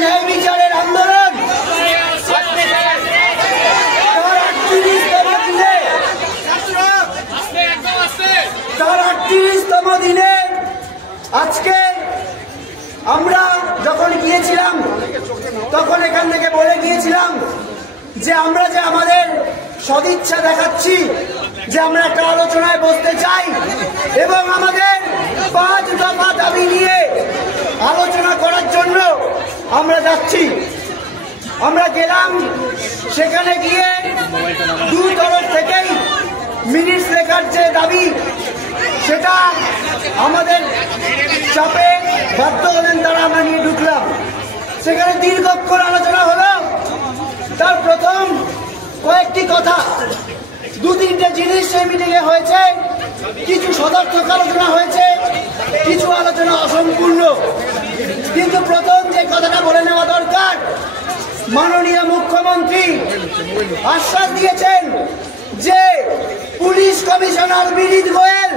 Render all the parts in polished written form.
ন্যায় বিচারের আন্দোলন তার 38তম দিনে আজকে আমরা যখন গিয়েছিলাম তখন এখান থেকে বলে গিয়েছিলাম যে আমরা যে আমাদের সদিচ্ছা দেখাচ্ছি যে আমরা একটা আলোচনায় বসতে চাই এবং আমাদের 5 দফা দাবি নিয়ে আলোচনা করার জন্য আমরা যাচ্ছি। আমরা গেলাম, সেখানে গিয়ে দুই তরফ থেকেই মিনিটস লেখার যে দাবি সেটা আমাদের চাপে বাধ্য হলেন তারা, আমরা নিয়ে ঢুকলাম। সেখানে দীর্ঘক্ষণ আলোচনা হলো। তার প্রথম কয়েকটি কথা, 2-3টে জিনিস সেই মিটিংয়ে হয়েছে। কিছু সদর্থক আলোচনা হয়েছে, কিছু আলোচনা অসম্পূর্ণ। কিন্তু প্রথম যে কথাটা বলে নেওয়া দরকার, মাননীয় মুখ্যমন্ত্রী আশ্বাস দিয়েছেন যে পুলিশ কমিশনার বিনীত গোয়েল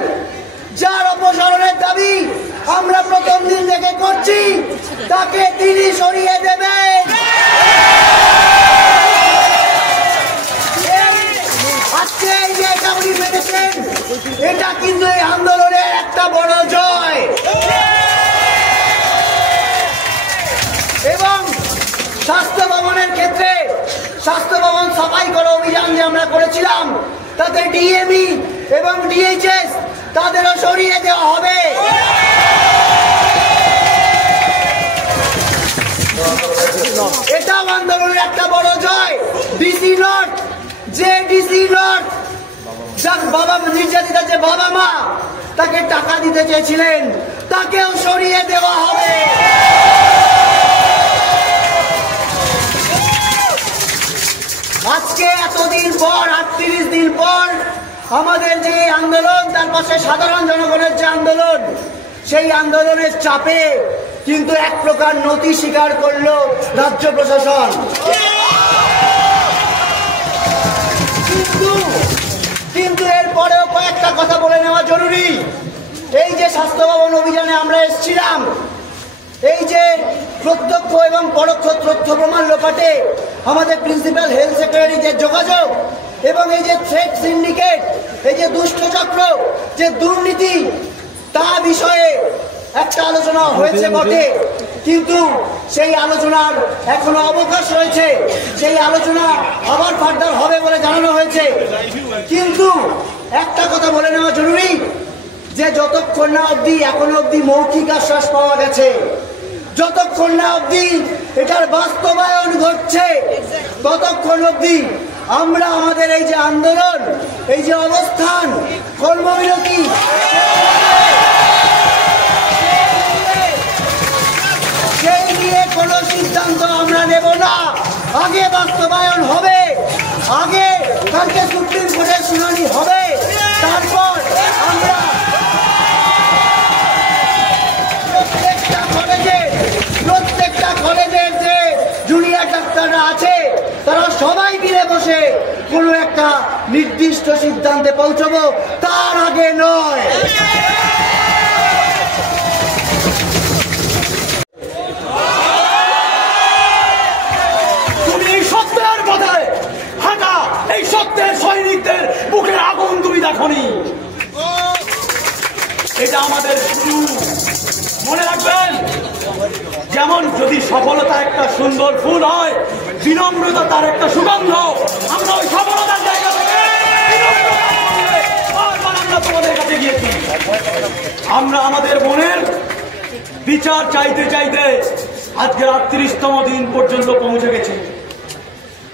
যার অপসারণের দাবি আমরা প্রথম দিন থেকে করছি, তাকে তিনি সরিয়ে দেবেন। আজকে এই যে এটা উনি পেয়েছেন, এটা কিন্তু এই আন্দোলনের একটা বড় জয়। এবং স্বাস্থ্য ভবনের ক্ষেত্রে স্বাস্থ্য ভবন সাফাই করা অভিযান যে আমরা করেছিলাম, তাতে ডিএমই এবং ডিএইচএস তাদেরও সরিয়ে দেওয়া হবে। এটাও আন্দোলনের একটা বড় জয়। ডিসি নর্থ, যে ডিসি নর্থ যার বাবা নির্যাতিতা যে বাবা মা তাকে টাকা দিতে চেয়েছিলেন, তাকেও সরিয়ে দেওয়া হবে। আজকে এতদিন পর, 38 দিন পর আমাদের যে আন্দোলন, তার পাশে সাধারণ জনগণের যে আন্দোলন, সেই আন্দোলনের চাপে কিন্তু এক প্রকার নতি স্বীকার করলো রাজ্য প্রশাসন। কিন্তু এরপরেও কয়েকটা কথা বলে নেওয়া জরুরি। এই যে স্বাস্থ্য ভবন অভিযানে আমরা এসেছিলাম, এই যে প্রত্যক্ষ এবং পরোক্ষ তথ্য প্রমাণ লোপাটে আমাদের প্রিন্সিপাল হেলথ সেক্রেটারি যে যোগাযোগ এবং এই যে থ্রেট সিন্ডিকেট, এই যে দুষ্ট চক্র, যে দুর্নীতি, তা বিষয়ে একটা আলোচনা হয়েছে বটে, কিন্তু সেই আলোচনার এখনো অবকাশ রয়েছে। সেই আলোচনা আবার ফার্দার হবে বলে জানানো হয়েছে। কিন্তু একটা কথা বলে নেওয়া জরুরি যে যতক্ষণ না অবধি, এখনো অবধি মৌখিক আশ্বাস পাওয়া গেছে, যতক্ষণ না অবধি এটার বাস্তবায়ন ঘটছে, ততক্ষণ অবধি আমরা আমাদের এই যে আন্দোলন, এই যে অবস্থান, কর্মবিরতি, সেই নিয়ে কোনো সিদ্ধান্ত আমরা নেব না। আগে বাস্তবায়ন হবে, আগে কালকে সুপ্রিম কোর্টের শুনানি হবে, তারপর আমরা প্রত্যেকটা কলেজের যে জুনিয়র ডাক্তাররা আছে, তারা সবাই মিলে বসে কোনো একটা নির্দিষ্ট সিদ্ধান্তে পৌঁছবো, তার আগে নয়। তুমি এই সত্যের পথে হাঁটা, এই সত্যের সৈনিকদের বুকের আগুন তুমি দেখনি। এটা আমাদের শুরু, মনে রাখবেন। যেমন যদি সফলতা একটা সুন্দর ফুল হয়, বিনম্রতা তার একটা সুগন্ধ। আমরা ওই সফলতার জায়গা থেকে আমরা তোমাদের কাছে গিয়েছি। আমরা আমাদের বোনের বিচার চাইতে চাইতে আজকে 38তম দিন পর্যন্ত পৌঁছে গেছি।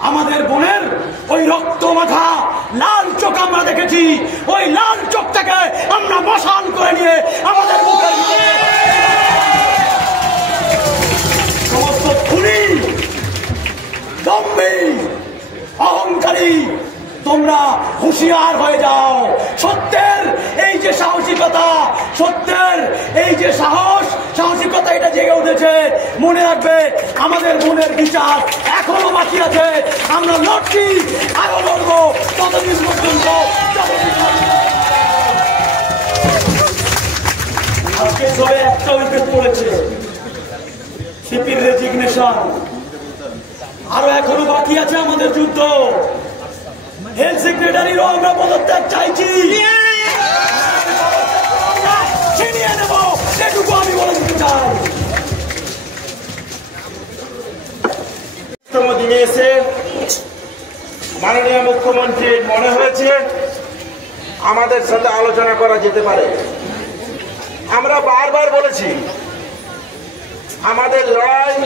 আমাদের বোনের ওই রক্ত মাথা লাল চোখ আমরা দেখেছি। ওই লাল চোখটাকে আমরা মশাল করে নিয়ে আমাদের বুকের সমস্ত খুনি, দম্ভী, অহংকারী, তোমরা হুঁশিয়ার হয়ে যাও। সত্যের এই যে সাহসিকতা, সত্যের এই যে সাহসিকতা, এটা জেগে উঠেছে। মনে রাখবে, আমাদের মনের বিচার এখনো বাকি আছে। আমরা লড়ছি, আরো লড়বো, ততদিন পর্যন্ত। আজকে ধরে একটা উইকেট পড়েছে, সিপির রেজিগনেশন, আরো এখনো বাকি আছে আমাদের যুদ্ধ। হেলথ সেক্রেটারিরও আমরা পদত্যাগ চাইছি, ছিনিয়ে নেব, এটুকু আমি বলে দিতে চাই। দিনে এসে মাননীয় মুখ্যমন্ত্রীর মনে হয়েছে আমাদের সাথে আলোচনা করা যেতে পারে। আমরা বারবার বলেছি আমাদের লড়াই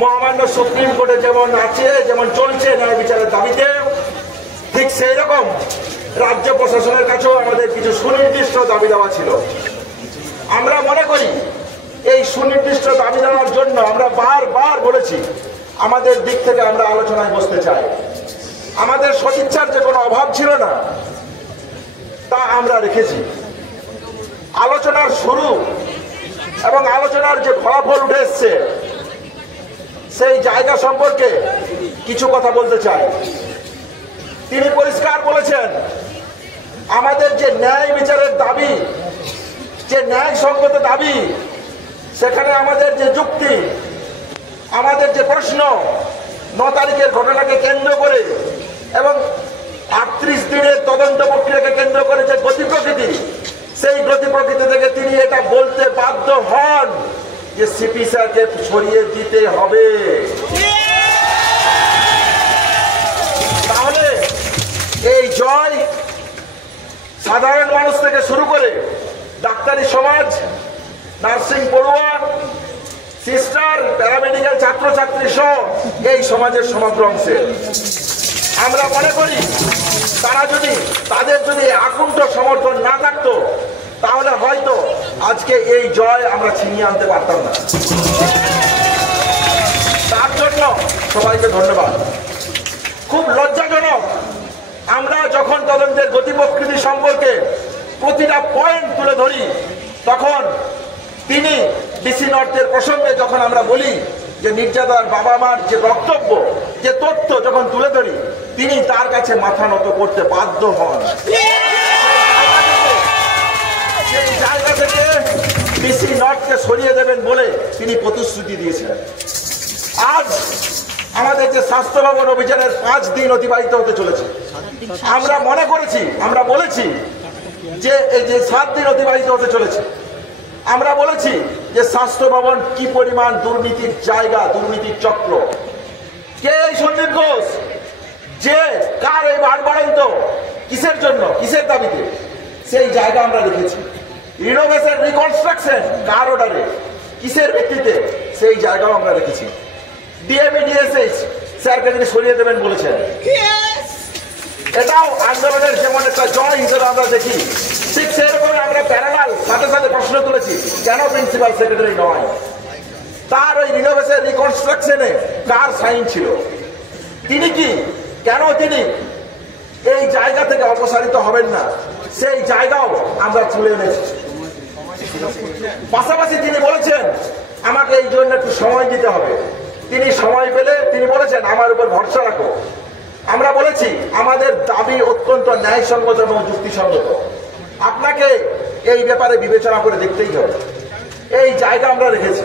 মহামান্য সুপ্রিম কোর্টে যেমন আছে, যেমন চলছে ন্যায় বিচারের দাবিতে, ঠিক সেই রকম রাজ্য প্রশাসনের কাছেও আমাদের কিছু সুনির্দিষ্ট দাবি দেওয়া ছিল। আমরা মনে করি এই সুনির্দিষ্ট দাবি দেওয়ার জন্য আমরা বারবার বলেছি আমাদের দিক থেকে আমরা আলোচনায় বসতে চাই। আমাদের সদিচ্ছার যে কোনো অভাব ছিল না, তা আমরা রেখেছি। আলোচনার শুরু এবং আলোচনার যে ফলাফল উঠে এসছে সেই জায়গা সম্পর্কে কিছু কথা বলতে চাই। তিনি পরিষ্কার বলেছেন আমাদের যে ন্যায় বিচারের দাবি, যে ন্যায়সঙ্গত দাবি, সেখানে আমাদের যে যুক্তি, আমাদের যে প্রশ্ন 9 তারিখের ঘটনাকে কেন্দ্র করে এবং 38 দিনের তদন্ত প্রক্রিয়াকে কেন্দ্র করে যে গতি প্রকৃতি, সেই গতি প্রকৃতি থেকে তিনি এটা বলতে বাধ্য হন যে সিপি স্যারকে সরিয়ে দিতে হবে। তাহলে এই জয় সাধারণ মানুষ থেকে শুরু করে ডাক্তারি সমাজ, নার্সিং পড়ুয়া, সিস্টার, প্যারামেডিক্যাল ছাত্রছাত্রী সহ এই সমাজের সমগ্র অংশে। আমরা মনে করি তাদের যদি আকুণ্ঠ সমর্থন না থাকতো তাহলে হয়তো আজকে এই জয় আমরা ছিনিয়ে আনতে পারতাম না। তার জন্য সবাইকে ধন্যবাদ। খুব লজ্জাজনক, আমরা যখন তদন্তের গতি প্রকৃতি সম্পর্কে প্রতিটা পয়েন্ট তুলে ধরি, তখন তিনি ডিসি নর্থের প্রসঙ্গে যখন আমরা বলি যে নির্যাতনার বাবা মার যে বক্তব্য, যে তথ্য যখন তুলে ধরি, তিনি তার কাছে মাথা নত করতে বাধ্য হন। সেই জায়গা থেকে ডিসি নর্থকে সরিয়ে দেবেন বলে তিনি প্রতিশ্রুতি দিয়েছিলেন। আজ আমাদের যে স্বাস্থ্য ভবন অভিযানের 5 দিন অতিবাহিত হতে চলেছে, আমরা মনে করেছি, আমরা বলেছি যে এই যে 7 দিন অতিবাহিত হতে চলেছে, আমরা বলেছি যে স্বাস্থ্য ভবন কি পরিমাণ দুর্নীতির জায়গা, দুর্নীতির চক্র। কে এই সন্দীপ ঘোষ, যে কার এই বাড়বাড়ন্ত, কিসের জন্য, কিসের দাবিতে, সেই জায়গা আমরা লিখেছি। রিনোভেশন, রিকনস্ট্রাকশন কার অর্ডারে, কিসের ভিত্তিতে, সেই জায়গাও আমরা রেখেছি। ডিএমই ডিএসএইচ স্যারকে তিনি সরিয়ে দেবেন বলেছেন। এটাও আন্দোলনের যেমন একটা জয় হিসেবে আমরা দেখি, ঠিক সেরকম আমরা প্যারালাল সাথে সাথে প্রশ্ন তুলেছি কেন প্রিন্সিপাল সেক্রেটারি নয়, তার ওই রিনোভেশন রিকনস্ট্রাকশনে কার সাইন ছিল, তিনি কি, কেন তিনি এই জায়গা থেকে অপসারিত হবেন না, সেই জায়গাও আমরা তুলে এনেছি। পাশাপাশি তিনি বলেছেন আমাকে এই জন্য একটু সময় দিতে হবে। তিনি সময় পেলে তিনি বলেছেন আমার উপর ভরসা রাখো। আমরা বলেছি আমাদের দাবি অত্যন্ত ন্যায়সঙ্গত এবং যুক্তিসঙ্গত, আপনাকে এই ব্যাপারে বিবেচনা করে দেখতেই হবে। এই জায়গা আমরা রেখেছি।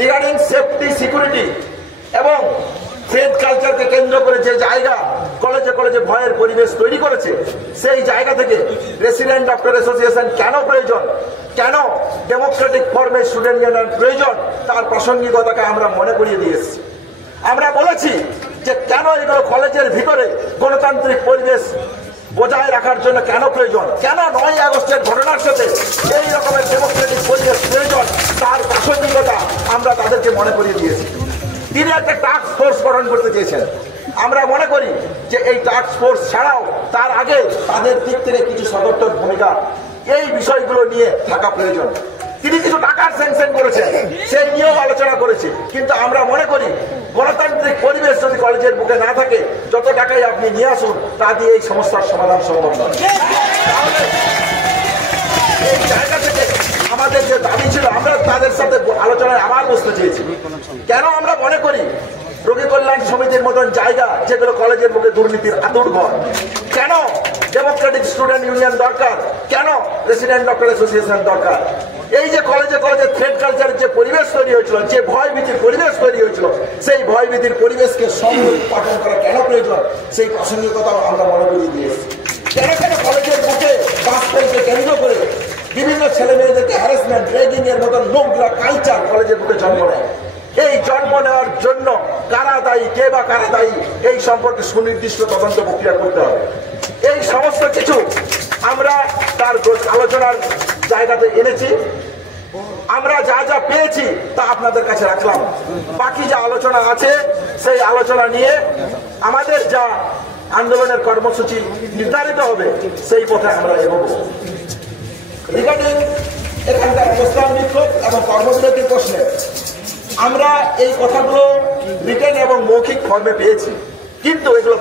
রিগার্ডিং সেফটি, সিকিউরিটি এবং ফেড কালচারকে কেন্দ্র করে যে জায়গা কলেজে কলেজে ভয়ের পরিবেশ তৈরি করেছে, সেই জায়গা থেকে রেসিডেন্ট ডক্টর অ্যাসোসিয়েশন কেন প্রয়োজন, কেন ডেমোক্রেটিক ফর্মে স্টুডেন্ট ইউনিয়ন প্রয়োজন, তার প্রাসঙ্গিকতাকে আমরা মনে করিয়ে দিয়ে এসেছি। আমরা বলেছি যে কেন এগুলো কলেজের ভিতরে গণতান্ত্রিক পরিবেশ বজায় রাখার জন্য কেন প্রয়োজন, কেন 9 আগস্টের ঘটনার সাথে এই রকমের ডেমোক্রেটিক পরিবেশ প্রয়োজন, তার প্রাসঙ্গিকতা আমরা তাদেরকে মনে করিয়ে দিয়েছি। তিনি একটা টাস্ক ফোর্স গঠন করতে চেয়েছেন। আমরা মনে করি যে এই টাস্ক ফোর্স ছাড়াও তার আগে তাদের দিক থেকে কিছু সদর্থক ভূমিকা এই বিষয়গুলো নিয়ে থাকা প্রয়োজন। তিনি কিছু টাকার স্যাংশন করেছেন, সেই নিয়েও আলোচনা করেছি, কিন্তু আমরা মনে করি গণতান্ত্রিক পরিবেশ যদি কলেজের বুকে না থাকে, যত টাকাই আপনি নিয়ে আসুন তা দিয়ে এই সমস্যার সমাধান সম্ভব নয়। এই জায়গা থেকে আমাদের যে দাবি ছিল, আমরা তাদের সাথে আলোচনায় আবার বসতে চেয়েছি। কেন আমরা মনে করি রোগী কল্যাণ সমিতির মতন জায়গা, যেগুলো কলেজের বুকে দুর্নীতির আতুরঘর, কেন ডেমোক্রেটিক স্টুডেন্ট ইউনিয়ন দরকার, কেন রেসিডেন্ট ডক্টর অ্যাসোসিয়েশন দরকার, এই যে কলেজে কলেজে থ্রেড কালচারের যে পরিবেশ তৈরি হয়েছিল, যে ভয় ভীতির পরিবেশ তৈরি হয়েছিল, সেই ভয় ভীতির পরিবেশকে সংগঠন করা কেন প্রয়োজন সেই প্রাসঙ্গিকতাও আমরা মনে করিয়ে দিয়েছি। কেন কেন কলেজের বুকে বাস ফেলকে কেন্দ্র করে বিভিন্ন ছেলে মেয়েদেরকে হ্যারাসমেন্ট, রেগিং এর মতন নোংরা কালচার কলেজের বুকে জন্ম নেয়। এই জন্ম নেওয়ার জন্য কারা দায়ী, কে বা কারা দায়ী, এই সম্পর্কে সুনির্দিষ্ট তদন্ত প্রক্রিয়া করতে হবে। এই সমস্ত কিছু আমরা তার আলোচনার জায়গাতে এনেছি। আমরা যা যা পেয়েছি তা আপনাদের কাছে রাখলাম। বাকি যা আলোচনা আছে সেই আলোচনা নিয়ে আমাদের যা আন্দোলনের কর্মসূচি নির্ধারিত হবে সেই পথে আমরা এগোবো। রিগার্ডিং এখানকার অবস্থান বিক্ষোভ এবং কর্মবিরতির প্রশ্নে আমরা এই কথাগুলো রিটেন এবং মৌখিক ফর্মে পেয়েছি, কিন্তু এগুলো